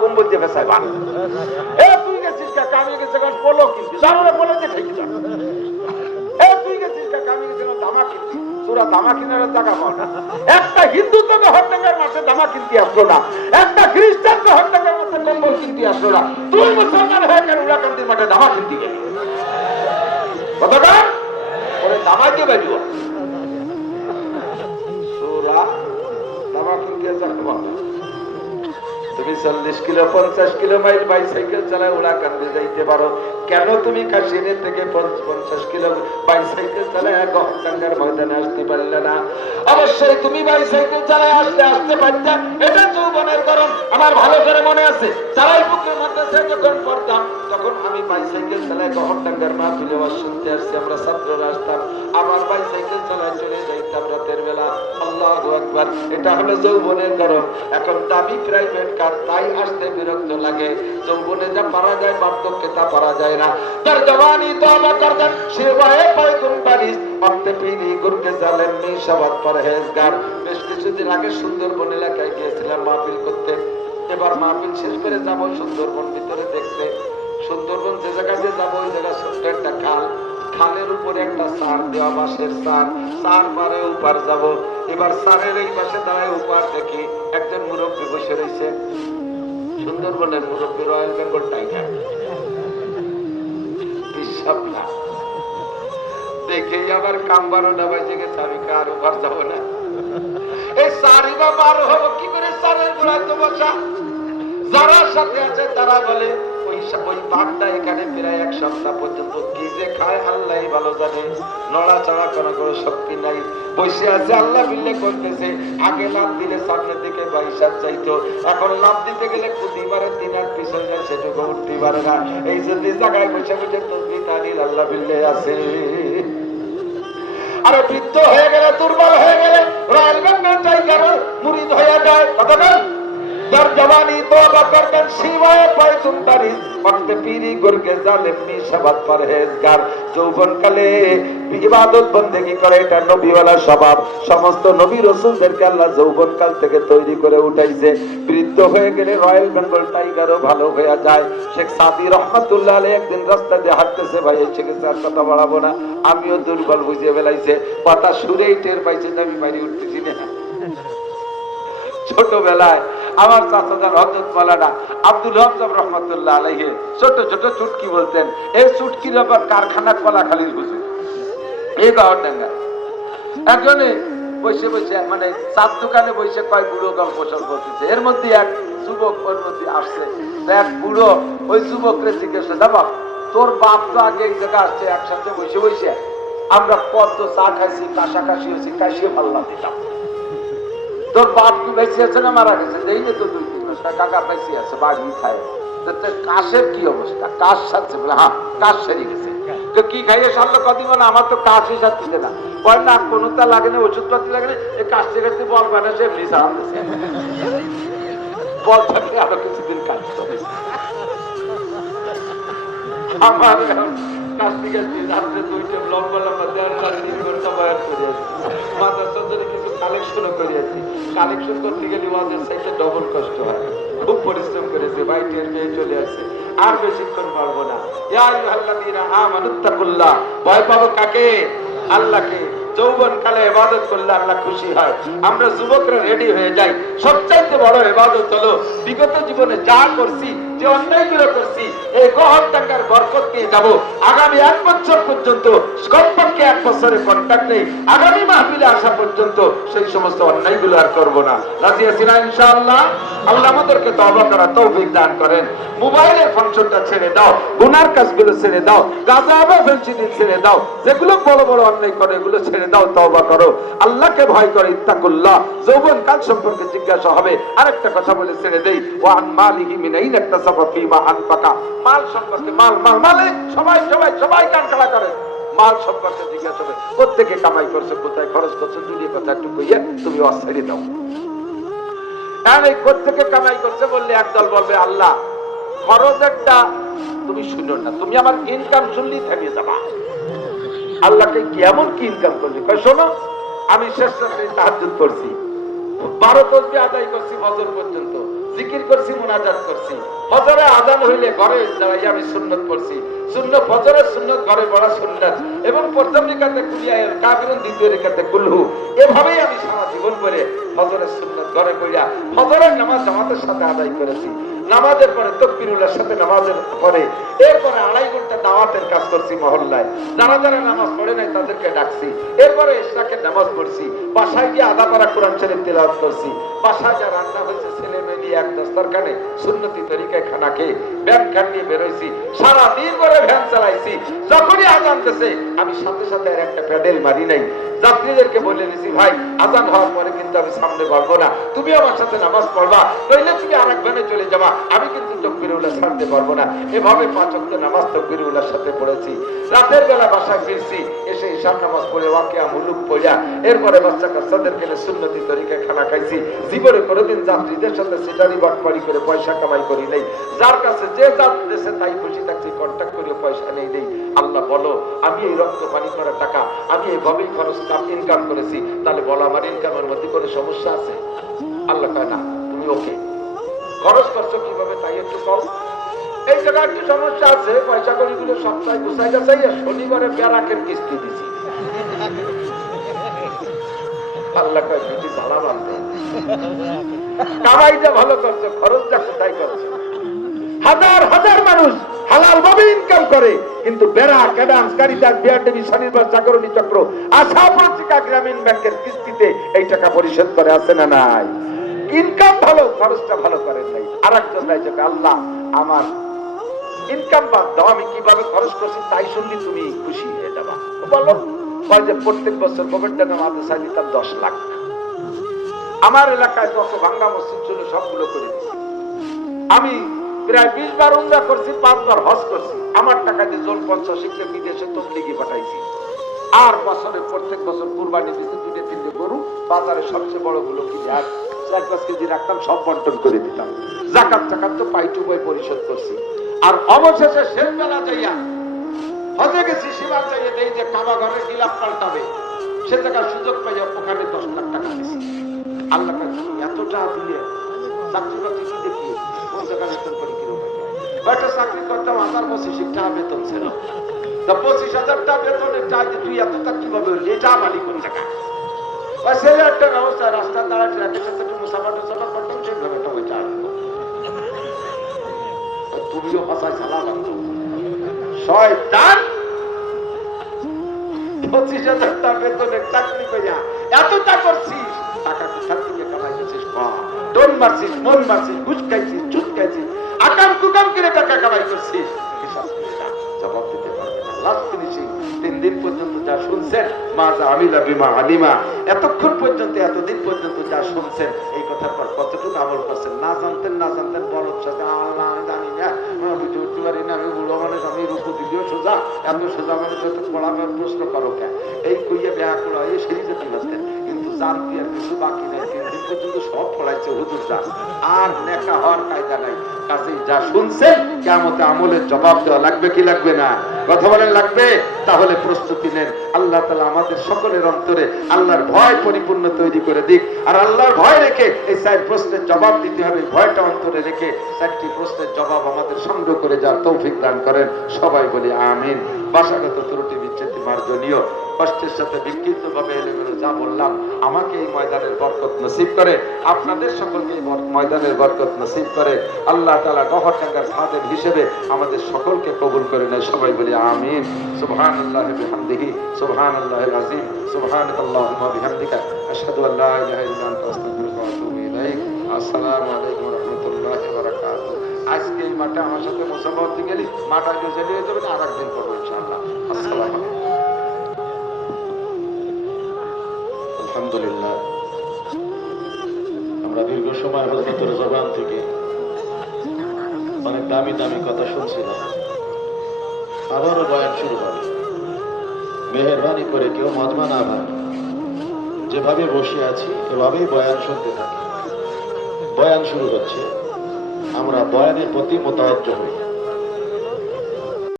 কম্বল দিয়ে বেসায় বান এ তুই গেছিস কাকা আমি গেছি এখন পোলো কিনছি জানো বলে যে ঠিক যা এ তুই গেছিস কাকা আমি গেছি জামা কিনছি তোরা জামা কিনার টাকা পাও না একটা হিন্দু তোকে হরডাঙ্গার মাঠে জামা কিনতে আসলো না একটা খ্রিস্টান তো হরডাঙ্গার মাঠে কম্বল কিনতে আসলো না তুই মুসলমান হয়ে কেন উলাকান্দির মাঠে জামা কিনতে গেলি কতটা ওরে জামা কে বেরিও সোরা জামা কিনতে আসা তুমি 40 কিলো 50 কিলো মাইল বাইসাইকেল চালায় উলাকান্দি যাইতে পারো কেন তুমি কাশিনের থেকে 50 কিলো বাইসাইকেল চালায় গহরডাঙ্গার ময়দানে আসতে পারলে না অবশ্যই তুমি বাইসাইকেল চালায় আসতে পারতে এটা যৌবনের কারণ আমার ভালো করে মনে আছে চালাই পুকুরের মধ্যে যখন পড়তাম তখন আমি বাইসাইকেল চালায় গহরডাঙ্গার মাহফিলে ওয়াজ শুনতে আসছি আমরা ছাত্ররা আসতাম আবার বাইসাইকেল চালায় চলে যাইতাম রাতের বেলা আল্লাহু আকবার এটা হলো যৌবনের কারণ এখন দামি প্রাইভেট কার তাই আসতে বিরক্ত লাগে যৌবনে যা পারা যায় বার্ধক্যে তা পারা যায় না তার জওয়ানি তওবা করতেন শিরবায়ে পয়তুন বারিস আপনি পিনি গুরকে জালেন নিশাবাত পরহেজগার বেশ কিছুদিন আগে সুন্দরবন এলাকায় গিয়েছিলাম মাহফিল করতে এবার মাহফিল শেষ করে যাব সুন্দরবন ভিতরে দেখতে সুন্দরবন যে জায়গাতে যাবো ওই জায়গা ছোট্ট একটা খাল খালের উপরে একটা সার দেওয়া বাঁশের সার পারে উপার যাব এবার সারের এই পাশে দাঁড়ায় উপার দেখি একজন মুরব্বী বসে রয়েছে সুন্দরবনের মুরব্বী রয়্যাল বেঙ্গল টাইগার বিশ্বাস না দেখেই আবার কাম 12টা বাজে গেছে আমি কার উপার যাবো না এই সারি বা 12 হবো কি করে সারের গোড়ায় তো বসা যারা সাথে আছে তারা বলে ওই বাঘটা এখানে প্রায় 1 সপ্তাহ পর্যন্ত কি যে খায় আল্লাহ ভালো জানে নড়াচড়া কোনো শক্তি নাই বসে আছে আল্লাহ বিল্লে করতেছে আগে লাভ দিলে সামনের দিকে 22 চাইতো এখন লাভ দিতে গেলে প্রতিবারে 3 হাত পিছনে যায় সেটুকু উঠতে পারে না এই যদি জায়গায় বসে বসে তসবিহ তাহলিল আল্লাহ বিল্লে আছে আরে বৃদ্ধ হয়ে গেলে দুর্বল হয়ে গেলে রয়্যাল বেঙ্গল টাইগার মুরিদ হয়ে যায় কথা বল যার জওয়ানি তওবা করতেন শিবায়ে পয়তুন বারিস ওয়াক্তে পীরি গুরকে জালেম নিশাবাত পরহেজগার যৌবনকালে ইবাদত বন্দেগী করে এটা নবীওয়ালা স্বভাব সমস্ত নবী রাসূলদেরকে আল্লাহ যৌবনকাল থেকে তৈরি করে উঠাইছে বৃদ্ধ হয়ে গেলে রয়্যাল বেঙ্গল টাইগারও ভালো হয়ে যায় শেখ সাদি রহমাতুল্লাহ আলাইহি একদিন রাস্তা দিয়ে হাঁটতেছে ভাই এসে গেছে আর কথা বাড়াবো না আমিও দুর্বল বুঝিয়ে ফেলাইছে কথা সুরেই টের পাইছে আমি বাইরে উঠতেছি না ছোটবেলায় আমার চাচাজান হযরত মাওলানা আব্দুল হাফিজ রহমাতুল্লাহ আলাইহি ছোট ছোট চুটকি বলতেন এই চুটকির আবার কারখানা কলাখালীর হুজুর এই গহরডাঙ্গা একজনে বসে বসে মানে চার দোকানে বসে কয় বুড়ো গল্প সল্প করতেছে এর মধ্যে এক যুবক ওর মধ্যে আসছে এক বুড়ো ওই যুবকরে জিজ্ঞেস করছে তোর বাপ তো আগে এই জায়গা আসছে একসাথে বসে বসে আমরা কত চা খাইছি কাশাকাশি হয়েছি কাশিয়ে পারলাম দিতাম তোর বাপ কি বেঁচে আছে না মারা গেছে দেইনি তো 2-3 মাস কাকা বেঁচে আছে বাড়ি খায় কাশের কি অবস্থা কাশ সারছে বলে হ্যাঁ কাশ সেরে গেছে তো কি খাইয়ে সারলো কদিন না আমার তো কাশই সারতেছে না বল না কোনোটা লাগে না ওষুধপাতি লাগে না এই কাশতে কাশতে বল বানাচ্ছে এমনি সারাতেছে বল থাকলে আরো কিছুদিন কাটতে হবে আমার কাশতে কাশতে রাত্রে 2টা লম্বা লম্বা দেওয়ার কাছে করতে বয়ান করে মাথা চন্দ্রে কিছু কালেকশনও করিয়াছি কালেকশন করতে গেলে ওয়াজের সাইডে ডবল কষ্ট হয় খুব পরিশ্রম করেছে ভাই টের পেয়ে চলে আসছে আর বেশিক্ষণ পারবো না ইয়া আইয়ুহাল্লাযীনা আমানুত্তাকুল্লাহ ভয় পাবো কাকে আল্লাহকে যৌবন কালে ইবাদত করলে আল্লাহ খুশি হয় আমরা যুবকরা রেডি হয়ে যাই সবচাইতে বড় ইবাদত হলো বিগত জীবনে যা করছি যে অন্যায়গুলো করছি এই গহরডাঙ্গার বরকত পেয়ে যাব আগামী 1 বছর পর্যন্ত কমপক্ষে 1 বছরের কন্ট্রাক্ট নেই আগামী মাহফিলে আসা পর্যন্ত সেই সমস্ত অন্যায়গুলো আর করব না রাজি আছি না ইনশাআল্লাহ আল্লাহ আমাদেরকে তওবা করার তৌফিক দান করেন মোবাইলের ফাংশনটা ছেড়ে দাও গুনার কাজগুলো ছেড়ে দাও গাঁজা বা ফেন্সিডিল ছেড়ে দাও যেগুলো বড় বড় অন্যায় করে এগুলো ছেড়ে দাও তওবা করো আল্লাহকে ভয় করে ইত্তাকুল্লাহ যৌবন কাল সম্পর্কে জিজ্ঞাসা হবে আরেকটা কথা বলে ছেড়ে দেই ওয়া আন মালিহি মিন আইনা ইকতাসাবা ফিমা আনফাকা মাল সম্পর্কে মাল মানে সবাই কান খাড়া করে মাল সম্পর্কে জিজ্ঞাসা হবে কোত্থেকে কামাই করছে কোথায় খরচ করছে দুনিয়া কথা একটু কইয়া তুমি ছেড়ে দাও এই কোত্থেকে কামাই করছে বললে একদল বলবে আল্লাহ খরচ একটা তুমি শুনো না তুমি আমার ইনকাম শুনলেই থেমে যাবা আল্লাহকে কেমন কি ইনকাম করলি কয় শোনো আমি শেষ রাতে তাহাজ্জুদ করছি 12 তাসবিহ আদায় করছি ফজর পর্যন্ত জিকির করছি, মুনাজাত করছি। ফজরে আজান হইলে ঘরে দাঁড়াইয়া আমি সুন্নত পড়ছি। সুন্নত ফজরের সুন্নত ঘরে পড়া সুন্নত, এবং প্রথম রেখাতে কুলিয়া কাফিরুন, দ্বিতীয় রেখাতে কুলহু। এভাবেই আমি সারা জীবন করে ফজরের সুন্নত ঘরে করিয়া ফজরের নামাজ জামাতের সাথে আদায় করেছি। নামাজের পরে তাকবীরুল্লাহর সাথে নামাজের পরে এরপরে 2.5 ঘন্টা দাওয়াতের কাজ করছি মহল্লায়। যারা যারা নামাজ পড়ে নাই তাদেরকে ডাকছি। এরপরে ইশরাকের নামাজ পড়ছি। বাসায় গিয়ে আধা পারা কোরআন শরীফ তেলাওয়াত করছি। বাসায় যা রান্না হয়েছে ছেলে মেয়ে নিয়ে এক দস্তরখানে সুন্নতি তরিকায় খানা খেয়ে ভ্যান খান নিয়ে বেরোইছি। সারা দিন করে ভ্যান চালাইছি। যখনই আজান দিয়েছে আমি সাথে সাথে আর একটা প্যাডেল মারি নাই। যাত্রীদেরকে বলে নিছি, ভাই আজান হওয়ার পরে কিন্তু আমি সামনে বাড়বো না, তুমি আমার সাথে নামাজ পড়বা, নইলে তুমি আরেক ভ্যানে চলে যাবা, আমি কিন্তু তাকবীরুল্লাহ ছাড়তে পারবো না। এভাবে 5 ওয়াক্ত নামাজ তাকবীরুল্লাহর সাথে পড়েছি। রাতের বেলা বাসায় ফিরছি, এসে ইশার নামাজ পড়ে ওয়াকিয়া মুলুক পড়িয়া এরপরে বাচ্চা কাচ্চাদের গেলে সুন্নতি তরিকায় খানা খাইছি। জীবনে কোনোদিন যাত্রীদের সাথে সিটারি বাটপারি করে পয়সা কামাই করি নাই। যার কাছে যে যাত্রী দেশে তাই খুশি থাকছি, কন্ট্যাক্ট করে পয়সা নেই নেই। আল্লাহ বলো, আমি এই রক্ত পানি করা টাকা আমি এইভাবেই খরচ ইনকাম করেছি, তাহলে বলো আমার ইনকামের মধ্যে কোনো সমস্যা আছে? আল্লাহ কয় না, তুমি ওকে খরচ করছো কিভাবে তাই একটু কম। এই জায়গায় একটু সমস্যা আছে, পয়সা করি গুলো সপ্তাহে গুছাই গেছে, শনিবারে ব্যারাকের কিস্তি দিছি। আল্লাহ কয় দুটি জ্বালা বাঁধবে, কামাইটা ভালো করছো, খরচটা কোথায় করছো? হাজার হাজার মানুষ হালাল ভাবে ইনকাম করে, কিন্তু বেড়া ক্যাডান্স কারিতাস বিআরটিভি স্বনির্ভর জাগরণী চক্র আশা পত্রিকা গ্রামীণ ব্যাংকের কিস্তিতে এই টাকা পরিশোধ করে, আছে না নাই? ইনকাম ভালো, খরচটা ভালো করেন নাই। আর একজন রাইজে, আল্লাহ আমার ইনকাম বাদ দাও, আমি কিভাবে খরচ করছি তাই শুনলি তুমি খুশি হয়ে যাবা। বলো, যে প্রত্যেক বছর গোবর্ধনা মাদ্রাসায় দিতাম 10 লাখ। আমার এলাকায় যত ভাঙ্গা মসজিদ ছিল সবগুলো করে দিচ্ছি। আমি প্রায় 20 বার উমরা করছি, 5 বার হজ করছি। আমার টাকা দিয়ে জন 50 বিদেশে তবলিগি পাঠাইছি। আর বছরে প্রত্যেক বছর কুরবানি দিতে 2-3 গরু বাজারে সবচেয়ে বড় গুলো কিনে আর 4-5 কেজি রাখতাম, সব বন্টন করে দিতাম। জাকাত টাকাত তো পাইটু বই পরিশোধ করছি। আর অবশেষে শেষ বেলা যাইয়া হজে গেছি, সীমার যাইয়া দেই যে কাবা ঘরে গিলাপ পাল্টাবে, সে জায়গায় সুযোগ পাইয়া ওখানে 10 লাখ টাকা দিছি। আল্লাহ এতটা দিয়ে চাকরি বাকরি কি দেখি কোন জায়গায় বেতন করি কিরকম একটা চাকরি করতাম, 1025 টাকা বেতন ছিল। 25,000 টাকা বেতনের চাইতে তুই এতটা কিভাবে হলি? এটা মালিক কোন টাকা ছেলে একটা ব্যবস্থা, রাস্তা দাঁড়া ট্রাকের সাথে একটু মুসাফা টুসাফা করতাম, সেইভাবে একটা ওইটা আসবো। তুমিও ভাষায় চালা বান্ধব শয়তান। 25,000 টাকা বেতনের চাকরি করিয়া এতটা করছিস, টাকা কোথা থেকে কামাইছিস? ডোন মারছিস, মন মারছিস, ঘুষ খাইছিস, চুট খাইছিস, আকাম কুকাম করে টাকা কামাই করছিস, জবাব দিতে পারবে না। লাস্ট ফিনিশিং 3 দিন পর্যন্ত যা শুনছেন, মা যা আমিলা বিমা আলিমা, এতক্ষণ পর্যন্ত এতদিন পর্যন্ত যা শুনছেন, এই কথার পর কতটুকু আমল করছেন? না জানতেন বলদ সাথে আল্লাহ আমি জানি না, আমি বুঝে উঠতে পারি না, আমি বুড়ো মানুষ, আমি রূপ দিদিও সোজা, এত সোজা মানুষ এত পড়াবার প্রশ্ন করো কেন? এই কইয়া বেহা করা এই সেই যেতে পারতেন, কিন্তু জানতি আর কিছু বাকি নাই। 3 দিন পর্যন্ত সব পড়াইছে হুজুর যা, আর নেকা হওয়ার কায়দা নাই। কাজেই যা শুনছেন কিয়ামতে আমলের জবাব দেওয়া লাগবে কি লাগবে না? কথা বলেন লাগবে। তাহলে প্রস্তুতি নেন। আল্লাহ তাআলা আমাদের সকলের অন্তরে আল্লাহর ভয় পরিপূর্ণ তৈরি করে দিক। আর আল্লাহর ভয় রেখে এই 4 প্রশ্নের জবাব দিতে হবে, ভয়টা অন্তরে রেখে 4টি প্রশ্নের জবাব আমাদের সংগ্রহ করে যার তৌফিক দান করেন। সবাই বলি আমিন। ভাষাগত ত্রুটি বিচ্ছেদ মার্জনীয়, কষ্টের সাথে বিক্ষিপ্ত ভাবে এলোমেলো যা বললাম, আমাকে এই ময়দানের বরকত নসিব করে, আপনাদের সকলকে এই ময়দানের বরকত নসিব করে। আল্লাহ তাআলা গহরটাঙ্গার খাদেম হিসেবে আমাদের সকলকে কবুল করে নেয়। সবাই বলি আমিন। সুবহানাল্লাহি বিহামদিহি, সুবহানাল্লাহিল আযীম, সুবহানাকাল্লাহুম্মা বিহামদিকা, আশহাদু আল্লা ইলাহা ইল্লা আনতা, আস্তাগফিরুকা ওয়া আতুবু ইলাইক। আসসালামু আলাইকুম ওয়া রাহমাতুল্লাহি ওয়া বারাকাতুহু। আজকে এই মাঠে আমার সাথে মুসাফা হতে গেলি মাঠা জেলে হয়ে যাবে না, আরেকদিন করবো ইনশাআল্লাহ। আসসালামু আলাইকুম। আলহামদুলিল্লাহ, আমরা দীর্ঘ সময় হযরতের জবান থেকে অনেক দামি দামি কথা শুনছিলাম। আবারও বয়ান শুরু হবে। মেহেরবানি করে কেউ মজমা না ভাবে, যেভাবে বসে আছি এভাবেই বয়ান শুনতে থাকি। বয়ান শুরু হচ্ছে, আমরা বয়ানের প্রতি মোতাওয়াজ্জহ হই।